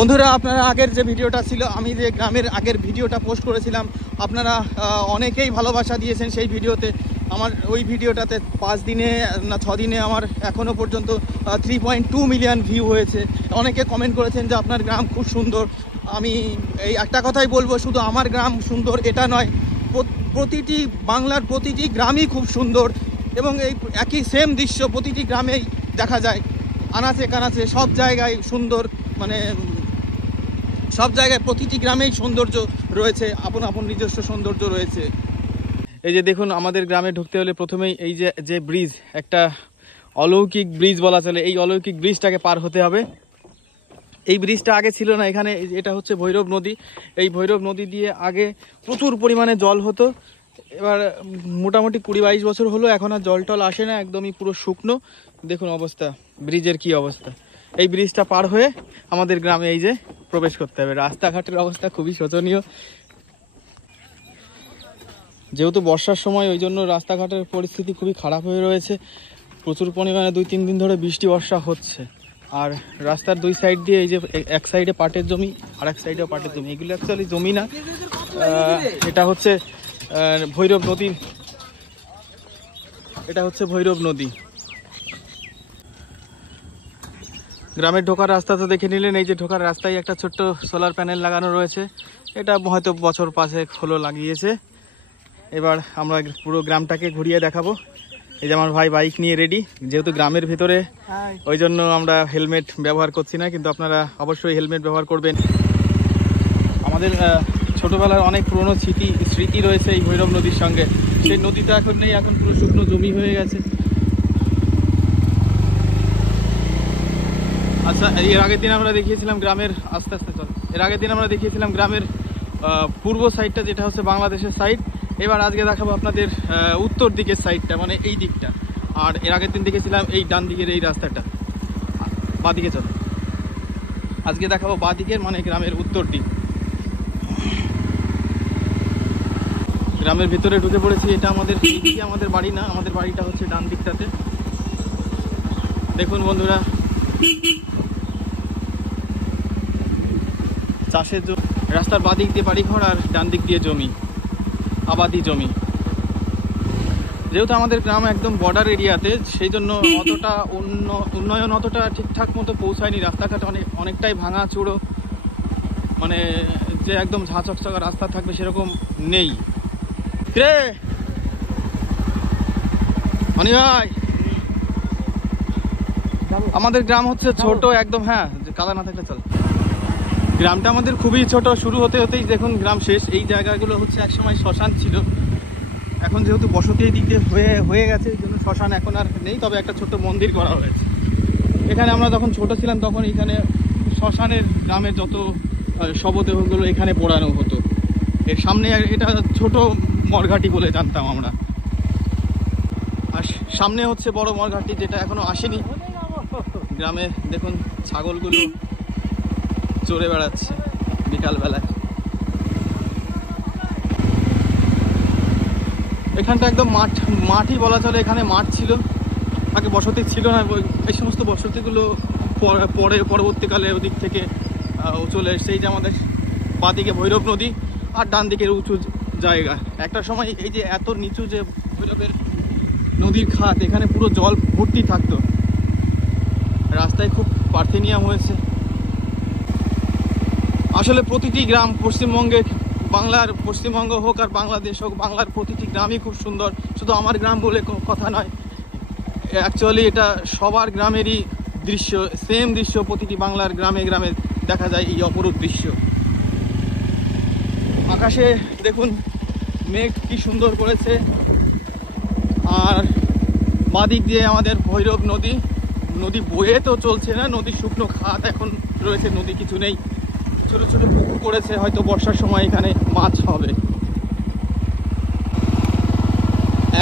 বন্ধুরা, আপনারা আগের যে ভিডিওটা ছিল, আমি যে গ্রামের আগের ভিডিওটা পোস্ট করেছিলাম, আপনারা অনেকেই ভালোবাসা দিয়েছেন সেই ভিডিওতে। আমার ওই ভিডিওটাতে 5 দিনে না 6 দিনে আমার এখনও পর্যন্ত 3.2 মিলিয়ন ভিউ হয়েছে। অনেকে কমেন্ট করেছেন যে আপনার গ্রাম খুব সুন্দর। আমি এই একটা কথাই বলবো, শুধু আমার গ্রাম সুন্দর এটা নয়, প্রতিটি বাংলার প্রতিটি গ্রামই খুব সুন্দর এবং এই একই সেম দৃশ্য প্রতিটি গ্রামেই দেখা যায়। আনাচে কানাচে সব জায়গায় সুন্দর, মানে সব জায়গায় প্রতিটি গ্রামেই সৌন্দর্য রয়েছে, আপন আপন নিজস্ব সৌন্দর্য রয়েছে। এই যে দেখুন, আমাদের গ্রামে ঢুকতে হলে প্রথমেই এই যে ব্রিজ, একটা অলৌকিক ব্রিজ বলা চলে, এই অলৌকিক ব্রিজটাকে পার হতে হবে। এই ব্রিজটা আগে ছিল না এখানে। এটা হচ্ছে ভৈরব নদী। এই ভৈরব নদী দিয়ে আগে প্রচুর পরিমাণে জল হতো। এবার মোটামুটি 20-22 বছর হলো, এখন আর জল টল আসে না, একদমই পুরো শুকনো। দেখুন অবস্থা, ব্রিজের কি অবস্থা। এই ব্রিজটা পার হয়ে আমাদের গ্রামে এই যে প্রবেশ করতে হবে। রাস্তাঘাটের অবস্থা খুবই শোচনীয়, যেহেতু বর্ষার সময়, ওই জন্য রাস্তাঘাটের পরিস্থিতি খুবই খারাপ হয়ে রয়েছে। প্রচুর পরিমাণে 2-3 দিন ধরে বৃষ্টি বর্ষা হচ্ছে। আর রাস্তার দুই সাইড দিয়ে এই যে এক সাইডে পাটের জমি, আর এক সাইডেও পাটের জমি। এগুলো অ্যাকচুয়ালি জমি না, এটা হচ্ছে ভৈরব নদীর, এটা হচ্ছে ভৈরব নদী। গ্রামের ঢোকার রাস্তা তো দেখে নিলেন। এই যে ঢোকার রাস্তায় একটা ছোট্ট সোলার প্যানেল লাগানো রয়েছে, এটা হয়তো বছর 5 হলো লাগিয়েছে। এবার আমরা পুরো গ্রামটাকে ঘুরিয়ে দেখাবো। এই যে আমার ভাই বাইক নিয়ে রেডি, যেহেতু গ্রামের ভিতরে ওই জন্য আমরা হেলমেট ব্যবহার করছি না, কিন্তু আপনারা অবশ্যই হেলমেট ব্যবহার করবেন। আমাদের ছোটবেলার অনেক পুরনো স্মৃতি রয়েছে এই ভৈরব নদীর সঙ্গে। সেই নদীটা এখন নেই, এখন পুরো শুকনো জমি হয়ে গেছে। আচ্ছা, এর আগের দিন আমরা দেখিয়েছিলাম গ্রামের, আস্তে আস্তে চল, এর আগের দিন আমরা দেখিয়েছিলাম গ্রামের পূর্ব সাইডটা, যেটা হচ্ছে বাংলাদেশের সাইড। এবার আজকে দেখাবো আপনাদের উত্তর দিকের সাইডটা, মানে এই দিকটা। আর এর আগের দিন দেখেছিলাম এই ডান দিকের এই রাস্তাটা। বাদিকে চলো, আজকে দেখাবো বাদিকের, মানে গ্রামের উত্তর দিক। গ্রামের ভিতরে ঢুকে পড়েছি। এটা আমাদের এইদিকে আমাদের বাড়ি না, আমাদের বাড়িটা হচ্ছে ডান দিকটাতে। দেখুন বন্ধুরা, চাষের জমি, রাস্তার বাদিক দিয়ে বাড়িঘর আর ডান দিক দিয়ে জমি, আবাদি জমি। যেহেতু আমাদের গ্রাম একদম বর্ডার এরিয়াতে, সেই জন্য অতটা উন্নয়ন অতটা ঠিকঠাক মতো পৌঁছায়নি। রাস্তাঘাট অনেকটাই ভাঙা চূড়ো, মানে যে একদম ঝাঁচকচকা রাস্তা থাকবে সেরকম নেই। রে অনি ভাই, আমাদের গ্রাম হচ্ছে ছোট একদম। হ্যাঁ, কাদা না থাকলে চল। গ্রামটা আমাদের খুবই ছোট, শুরু হতে হতেই দেখুন গ্রাম শেষ। এই জায়গাগুলো হচ্ছে একসময় শ্মশান ছিল, এখন যেহেতু বসতি এই দিকে হয়ে গেছে, এই জন্য শ্মশান এখন আর নেই, তবে একটা ছোট মন্দির করা হয়েছে এখানে। আমরা যখন ছোট ছিলাম তখন এখানে শ্মশানের গ্রামের যত শবদেহগুলো এখানে পোড়ানো হতো। এর সামনে এটা ছোট মরঘাটি বলে জানতাম আমরা, আর সামনে হচ্ছে বড় মরঘাটি, যেটা এখনো আসেনি। গ্রামে দেখুন ছাগলগুলো চড়ে বেড়াচ্ছে বিকালবেলায়। এখানটা একদম মাঠই বলা চলে। এখানে মাঠ ছিল, আগে বসতি ছিল না। এই সমস্ত বসতিগুলো পরবর্তীকালে ওদিক থেকে চলে এসছে। এই যে আমাদের বাঁদিকে ভৈরব নদী আর ডান দিকের উঁচু জায়গা। একটা সময় এই যে এত নিচু যে ভৈরবের নদীর খাত, এখানে পুরো জল ভর্তি থাকতো। রাস্তায় খুব পার্থেনিয়াম হয়েছে। আসলে প্রতিটি গ্রাম পশ্চিমবঙ্গে, পশ্চিমবঙ্গ হোক আর বাংলাদেশ হোক, বাংলার প্রতিটি গ্রামই খুব সুন্দর। শুধু আমার গ্রাম বলে কথা নয়, অ্যাকচুয়ালি এটা সবার গ্রামেরই দৃশ্য, সেম দৃশ্য প্রতিটি বাংলার গ্রামে গ্রামে দেখা যায় এই অপরূপ দৃশ্য। আকাশে দেখুন মেঘ কি সুন্দর করেছে। আর বাদিক দিয়ে আমাদের ভৈরব নদী বয়ে তো চলছে না, নদী শুকনো খাত এখন রয়েছে, নদী কিছু নেই। ছোট ছোট পুকুর করেছে, হয়তো বর্ষার সময় এখানে মাছ হবে।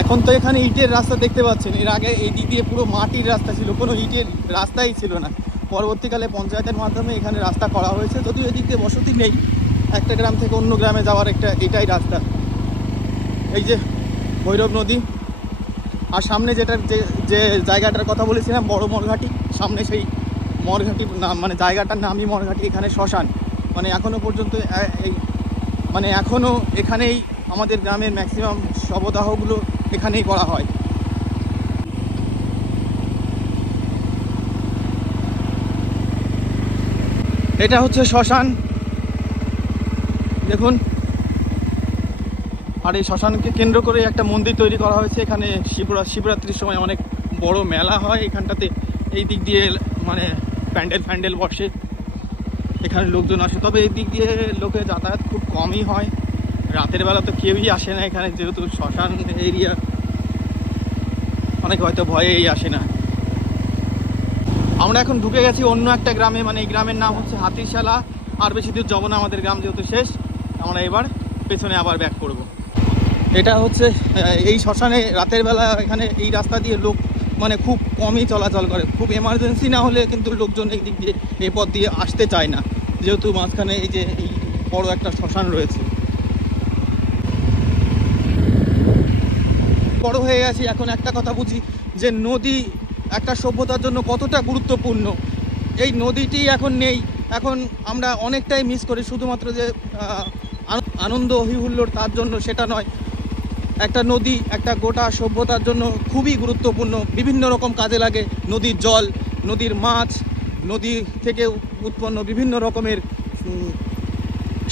এখন তো এখানে ইটের রাস্তা দেখতে পাচ্ছেন, এর আগে এই দিক দিয়ে পুরো মাটির রাস্তা ছিল, কোনো ইটের রাস্তাই ছিল না। পরবর্তীকালে পঞ্চায়েতের মাধ্যমে এখানে রাস্তা করা হয়েছে, যদিও এদিক দিয়ে বসতি নেই। একটা গ্রাম থেকে অন্য গ্রামে যাওয়ার এটাই রাস্তা। এই যে ভৈরব নদী, আর সামনে যে জায়গাটার কথা বলেছিলাম বড় মরঘাটি, সামনে সেই মরঘাটি নাম, মানে জায়গাটার নামই মরঘাটি। এখানে শ্মশান, মানে এখনও পর্যন্ত এই মানে এখনও এখানেই আমাদের গ্রামের ম্যাক্সিমাম শবদাহগুলো এখানেই করা হয়। এটা হচ্ছে শ্মশান, দেখুন। আর এই শ্মশানকে কেন্দ্র করে একটা মন্দির তৈরি করা হয়েছে। এখানে শিবরাত্রির সময় অনেক বড় মেলা হয় এখানটাতে। এই দিক দিয়ে মানে প্যান্ডেল বসে, এখানে লোকজন আসে। তবে এই দিক দিয়ে লোকের যাতায়াত খুব কমই হয়, রাতের বেলা তো কেউই আসে না এখানে, যেহেতু শ্মশান এরিয়া। অনেকে হয়তো ভয়েই আসে না। আমরা এখন ঢুকে গেছি অন্য একটা গ্রামে, মানে এই গ্রামের নাম হচ্ছে হাতিরশালা। আর বেশি দূর যাবো না, আমাদের গ্রাম যেহেতু শেষ। আমরা এবার পেছনে আবার ব্যাক করব। এটা হচ্ছে এই শ্মশানে রাতের বেলা এখানে এই রাস্তা দিয়ে লোক মানে খুব কমই চলাচল করে। খুব এমার্জেন্সি না হলে কিন্তু লোকজন এই দিক দিয়ে এই পথ দিয়ে আসতে চায় না, যেহেতু মাঝখানে এই যে এই বড় একটা শ্মশান রয়েছে। বড় হয়ে গেছি এখন একটা কথা বুঝি যে নদী একটা সভ্যতার জন্য কতটা গুরুত্বপূর্ণ। এই নদীটি এখন নেই, এখন আমরা অনেকটাই মিস করি। শুধুমাত্র যে আনন্দ হিহুল্লোড় তার জন্য সেটা নয়, একটা নদী একটা গোটা সভ্যতার জন্য খুবই গুরুত্বপূর্ণ। বিভিন্ন রকম কাজে লাগে। নদীর জল, নদীর মাছ, নদী থেকে উৎপন্ন বিভিন্ন রকমের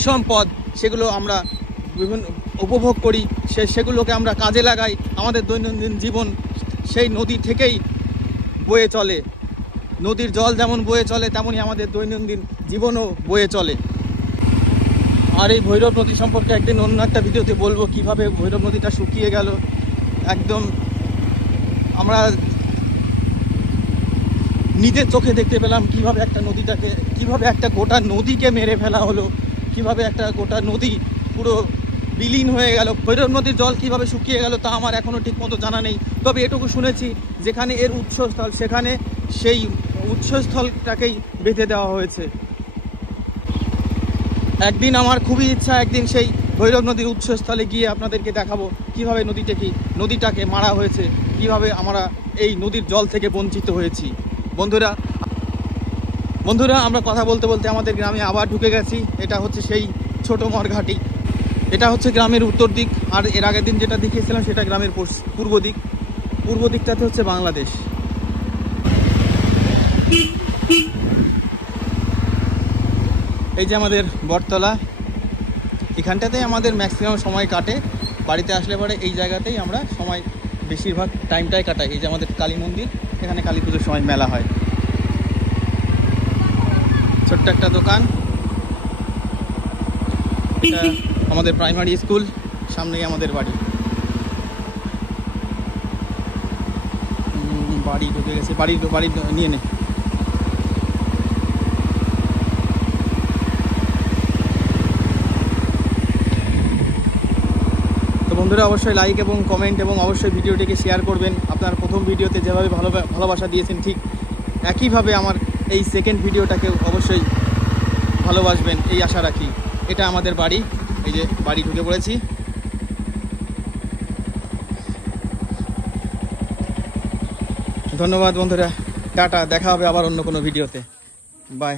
সম্পদ, সেগুলো আমরা বিভিন্ন উপভোগ করি, সেগুলোকে আমরা কাজে লাগাই। আমাদের দৈনন্দিন জীবন সেই নদী থেকেই বয়ে চলে। নদীর জল যেমন বয়ে চলে, তেমনই আমাদের দৈনন্দিন জীবনও বয়ে চলে। আর এই ভৈরব নদী সম্পর্কে একদিন অন্য একটা ভিডিওতে বলবো, কিভাবে ভৈরব নদীটা শুকিয়ে গেল একদম। আমরা নিজের চোখে দেখতে পেলাম কিভাবে একটা নদীটাকে, কিভাবে একটা গোটা নদীকে মেরে ফেলা হলো, কিভাবে একটা গোটা নদী পুরো বিলীন হয়ে গেল। ভৈরব নদীর জল কিভাবে শুকিয়ে গেল তা আমার এখনও ঠিক মতো জানা নেই। তবে এটুকু শুনেছি, যেখানে এর উৎসস্থল সেখানে সেই উৎসস্থলটাকেই বেঁধে দেওয়া হয়েছে। একদিন আমার খুবই ইচ্ছা, একদিন সেই ভৈরব নদীর উৎসস্থলে গিয়ে আপনাদেরকে দেখাবো কিভাবে নদীটাকে মারা হয়েছে, কিভাবে আমরা এই নদীর জল থেকে বঞ্চিত হয়েছি। বন্ধুরা আমরা কথা বলতে বলতে আমাদের গ্রামে আবার ঢুকে গেছি। এটা হচ্ছে সেই ছোট মরঘাটি। এটা হচ্ছে গ্রামের উত্তর দিক, আর এর আগের দিন যেটা দেখিয়েছিলাম সেটা গ্রামের পূর্ব দিকটাতে হচ্ছে বাংলাদেশ। এই যে আমাদের বটতলা, এখানটাতেই আমাদের ম্যাক্সিমাম সময় কাটে। বাড়িতে আসলে পরে এই জায়গাতেই আমরা সময় বেশিরভাগ টাইমটাই কাটাই। এই যে আমাদের কালী মন্দির, এখানে কালী পুজোর সময় মেলা হয়। ছোট্ট একটা দোকান, এটা আমাদের প্রাইমারি স্কুল, সামনেই আমাদের বাড়ি ঢুকে গেছে। বাড়ি নিয়ে নে। বন্ধুরা অবশ্যই লাইক এবং কমেন্ট এবং অবশ্যই ভিডিওটিকে শেয়ার করবেন। আপনার প্রথম ভিডিওতে যেভাবে ভালোবাসা দিয়েছেন, ঠিক একইভাবে আমার এই সেকেন্ড ভিডিওটাকে অবশ্যই ভালোবাসবেন, এই আশা রাখি। এটা আমাদের বাড়ি, এই যে বাড়ি ঢুকে পড়েছি। ধন্যবাদ বন্ধুরা, টাটা, দেখা হবে আবার অন্য কোনো ভিডিওতে। বাই।